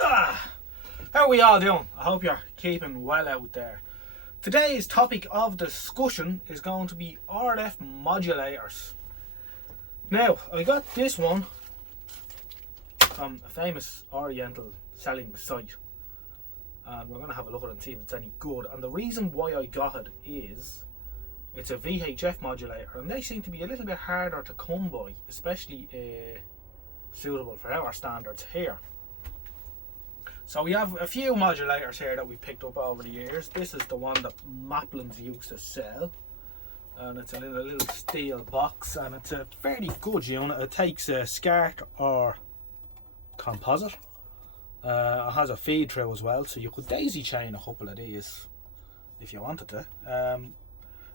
How are we all doing? I hope you're keeping well out there. Today's topic of discussion is going to be RF modulators. Now, I got this one from a famous Oriental selling site, and we're going to have a look at it and see if it's any good. And the reason why I got it is it's a VHF modulator, and they seem to be a little bit harder to come by, especially suitable for our standards here. So we have a few modulators here that we've picked up over the years. This is the one that Maplin's used to sell, and it's a little steel box, and it's a fairly good unit. It takes a SCART or composite. It has a feed through as well, so you could daisy chain a couple of these if you wanted to. And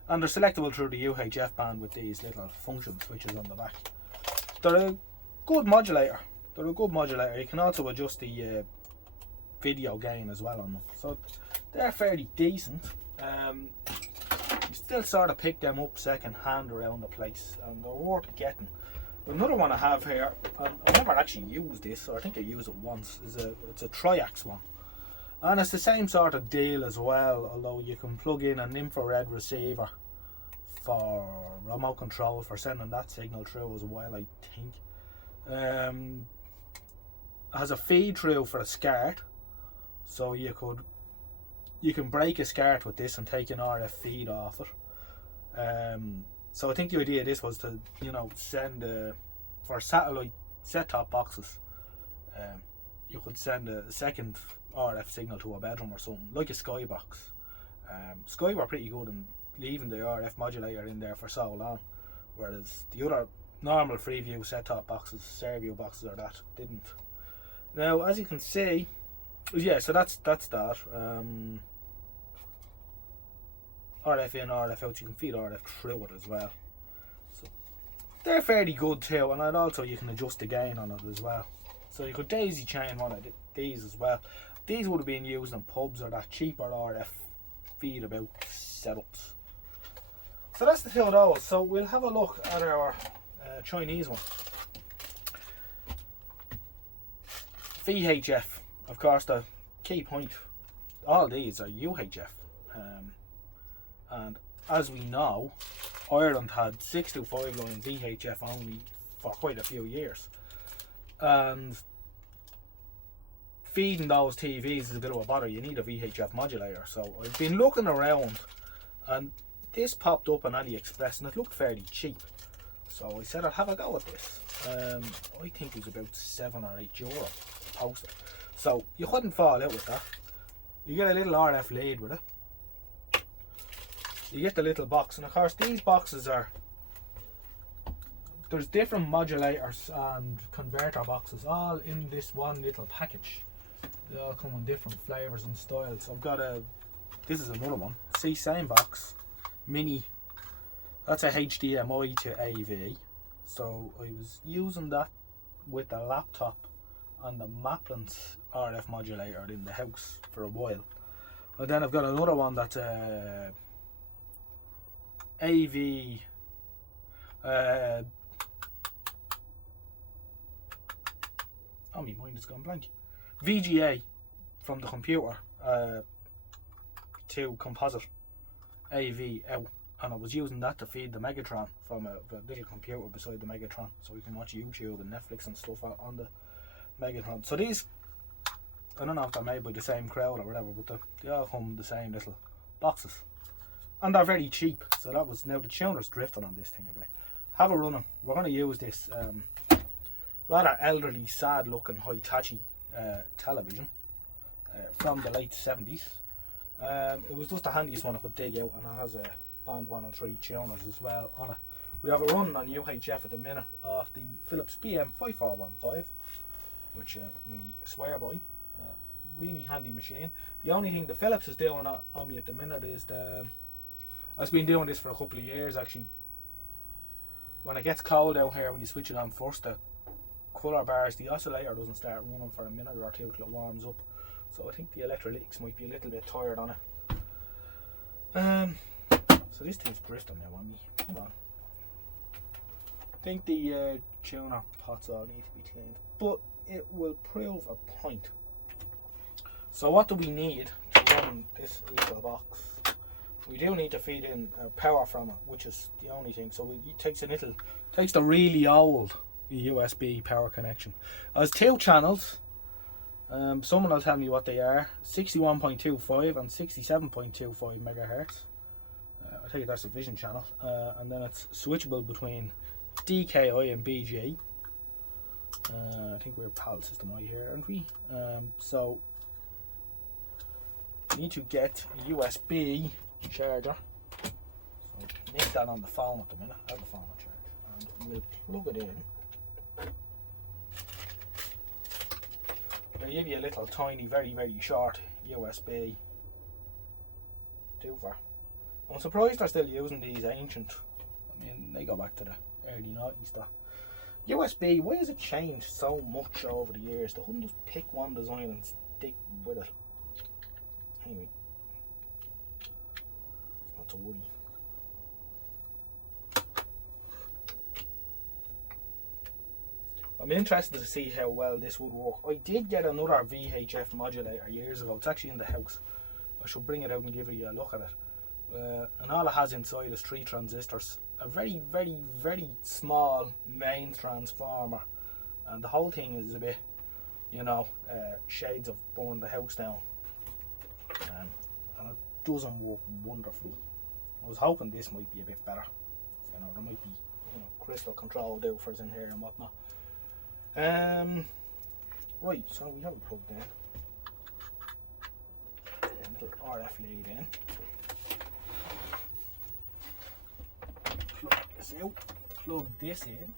they're selectable through the UHF band with these little function switches on the back. They're a good modulator. You can also adjust the video gain as well on them, so they're fairly decent. You still sort of pick them up second hand around the place, and they're worth getting. Another one I have here, and I've never actually used this, or I think I used it once, it's a triax one, and it's the same sort of deal as well, although you can plug in an infrared receiver for remote control for sending that signal through as well, I think. It has a feed through for a SCART, so you can break a SCART with this and take an RF feed off it. So I think the idea of this was to, send for satellite set-top boxes. You could send a second RF signal to a bedroom or something, like a Skybox. Sky were pretty good in leaving the RF modulator in there for so long, whereas the other normal Freeview set-top boxes, Serview boxes or that, didn't. Now, as you can see, yeah, so that's that. RF in, RF out. You can feed RF through it as well. So they're fairly good too, and also you can adjust the gain on it as well. So you could daisy chain one of these as well. These would have been used in pubs or that cheaper RF feed about setups. So that's the two of those. So we'll have a look at our Chinese one. VHF. Of course, the key point, all these are UHF, and as we know, Ireland had 625 line VHF only for quite a few years, and feeding those TVs is a bit of a bother. You need a VHF modulator. So I've been looking around, and this popped up on AliExpress, and it looked fairly cheap. So I said I'd have a go at this. I think it was about €7 or €8 posted. So you couldn't fall out with that. You get a little RF lead with it. You get the little box, and of course these boxes there's different modulators and converter boxes all in this one little package. They all come in different flavours and styles. This is another one. See, same box, mini. That's a HDMI to AV. So I was using that with the laptop and the Maplin's RF modulator in the house for a while. And then I've got another one that's AV my mind has gone blank. VGA from the computer to composite AV out, and I was using that to feed the Megatron from a little computer beside the Megatron, so we can watch YouTube and Netflix and stuff on the Megatron. So these, I don't know if they're made by the same crowd or whatever, but they all come in the same little boxes, and they're very cheap. So that was, now the tuner's drifting on this thing a bit. Have a running. We're going to use this rather elderly, sad looking Hitachi television from the late 70s. It was just the handiest one I could dig out, and it has a band 1 and 3 tuners as well on it. We have a run on UHF at the minute of the Philips PM5415, which we swear by. Really handy machine. The only thing the Philips is doing on me at the minute is I've been doing this for a couple of years actually. When it gets cold out here, when you switch it on first, the colour bars, the oscillator doesn't start running for a minute or two till it warms up. So I think the electrolytics might be a little bit tired on it. So this thing's drifting now on me. Come on. I think the tuner pots all need to be cleaned, but it will prove a point. So what do we need to run this little box? We do need to feed in power from it, which is the only thing. So it takes the really old USB power connection. There's 2 channels. Someone will tell me what they are: 61.25 and 67.25 megahertz. I think that's a vision channel, and then it's switchable between DKI and BG. I think we're PAL system I here, aren't we? So we need to get a USB charger. So nick that on the phone at the minute. I have the phone on charge, and we'll plug it in. They give you a little tiny, very short USB doofer. I'm surprised they're still using these ancient. I mean, they go back to the early 90s. That USB, why has it changed so much over the years? They couldn't just pick one design and stick with it. Anyway, not to worry. I'm interested to see how well this would work. I did get another VHF modulator years ago. It's actually in the house. I should bring it out and give you a look at it. And all it has inside is 3 transistors, a very small main transformer, and the whole thing is a bit, you know, shades of burn the house down. And it doesn't work wonderfully. I was hoping this might be a bit better. You know, there might be, you know, crystal control doofers in here and whatnot. Right, so we have it plugged in. A little RF lead in. Plug this out. Plug this in.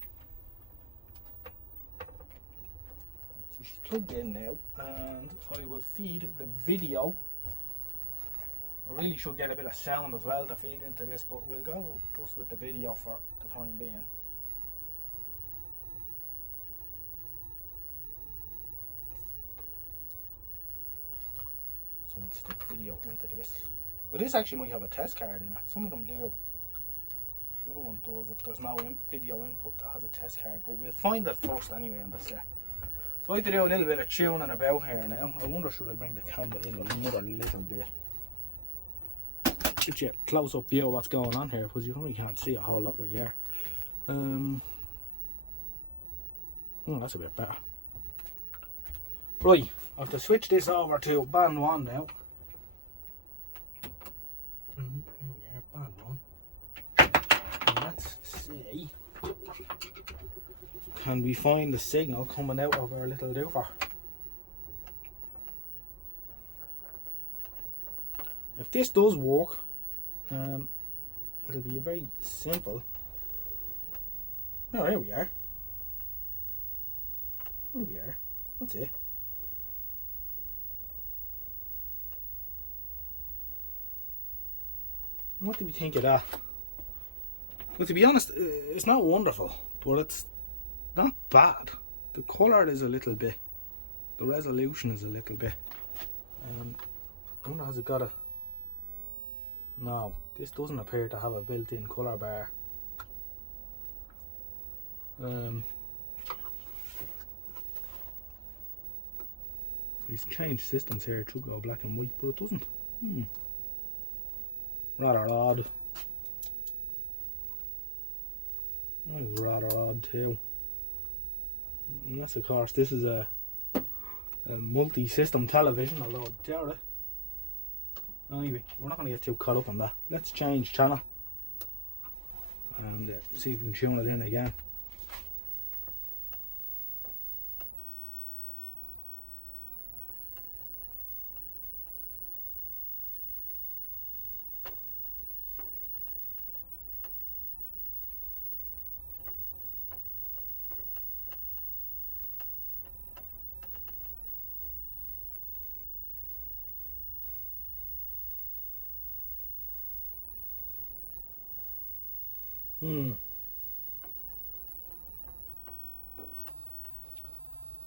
So she's plugged in now, and I will feed the video. I really should get a bit of sound as well to feed into this, but we'll go just with the video for the time being. So we'll stick video into this. Well, this actually might have a test card in it. Some of them do. The other one does if there's no video input that has a test card, but we'll find that first anyway on the set. So I have to do a little bit of tuning about here now. I wonder should I bring the camera in another little bit. Get you a close up view of what's going on here, because you really can't see a whole lot where you are. Oh, that's a bit better. Right, I have to switch this over to band 1 now. Here we are, band 1. And let's see, can we find the signal coming out of our little doofer? If this does work, it'll be a very simple. Oh, here we are. Here we are. That's it. What do we think of that? Well, to be honest, it's not wonderful, but it's not bad. The colour is a little bit, the resolution is a little bit. I wonder, has it got a... No, this doesn't appear to have a built-in colour bar. If I change systems here, it should go black and white, but it doesn't. Rather odd. That is rather odd too. Unless of course this is a multi-system television, although I doubt it. Anyway, we're not going to get too caught up on that. Let's change channel and see if we can tune it in again.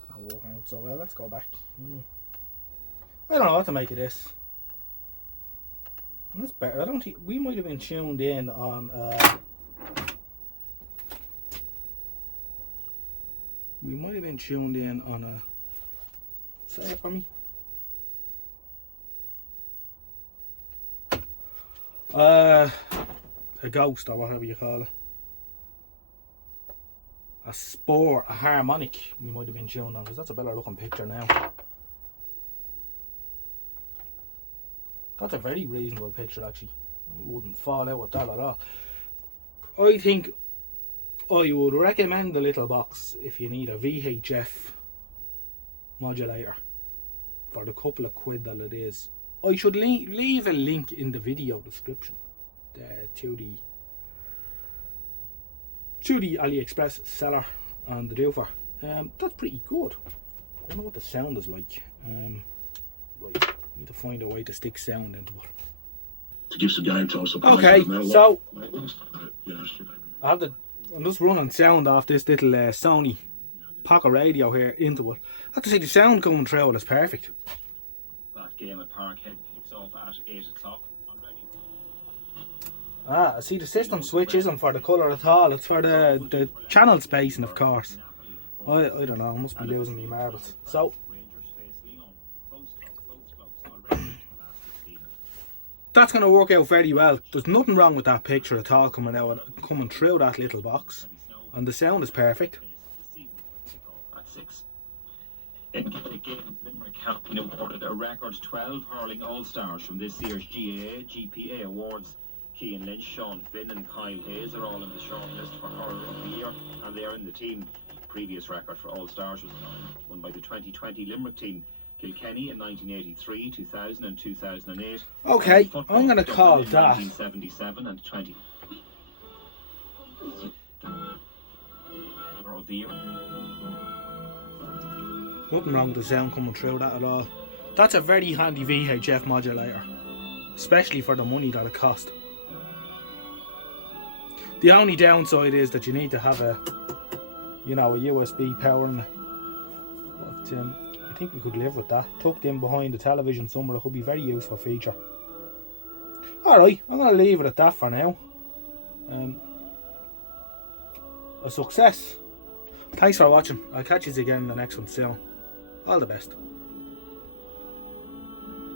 Not working out so well. Let's go back. I don't know what to make of this. That's better. I don't think we might have been tuned in on. We might have been tuned in on a. Say it for me. A ghost or whatever you call it. A spore, a harmonic we might have been tuned on, because that's a better looking picture now. That's a very reasonable picture actually. I wouldn't fall out with that at all. I think I would recommend the little box if you need a VHF modulator for the couple of quid that it is. I should leave a link in the video description to the AliExpress seller and the doofer. That's pretty good. I don't know what the sound is like. Right, need to find a way to stick sound into it. To give some game time. Okay, so I'm just running sound off this little Sony pocket radio here into it. I have to say the sound coming through it is perfect. That game at Parkhead kicks off at 8 o'clock. I see the system switch isn't for the colour at all, it's for the channel spacing, of course. I don't know, I must be losing me marbles. So that's going to work out very well. There's nothing wrong with that picture at all coming through that little box, and the sound is perfect. At 6. In Gaelic Games, Limerick have been awarded a record 12 hurling all-stars from this year's GPA Awards. Cian Lynch, Sean Finn and Kyle Hayes are all in the shortlist for Hurler of the Year, and they are in the team. The previous record for all-stars was won by the 2020 Limerick team. Kilkenny in 1983, 2000 and 2008. Okay, I'm going to call that 1977 and 20 of the Year. Nothing wrong with the sound coming through that at all. That's a very handy VHF modulator, especially for the money that it cost. The only downside is that you need to have a USB power in it. But I think we could live with that. Tucked in behind the television somewhere, it could be a very useful feature. Alright, I'm going to leave it at that for now. A success. Thanks for watching. I'll catch you again in the next one soon. All the best.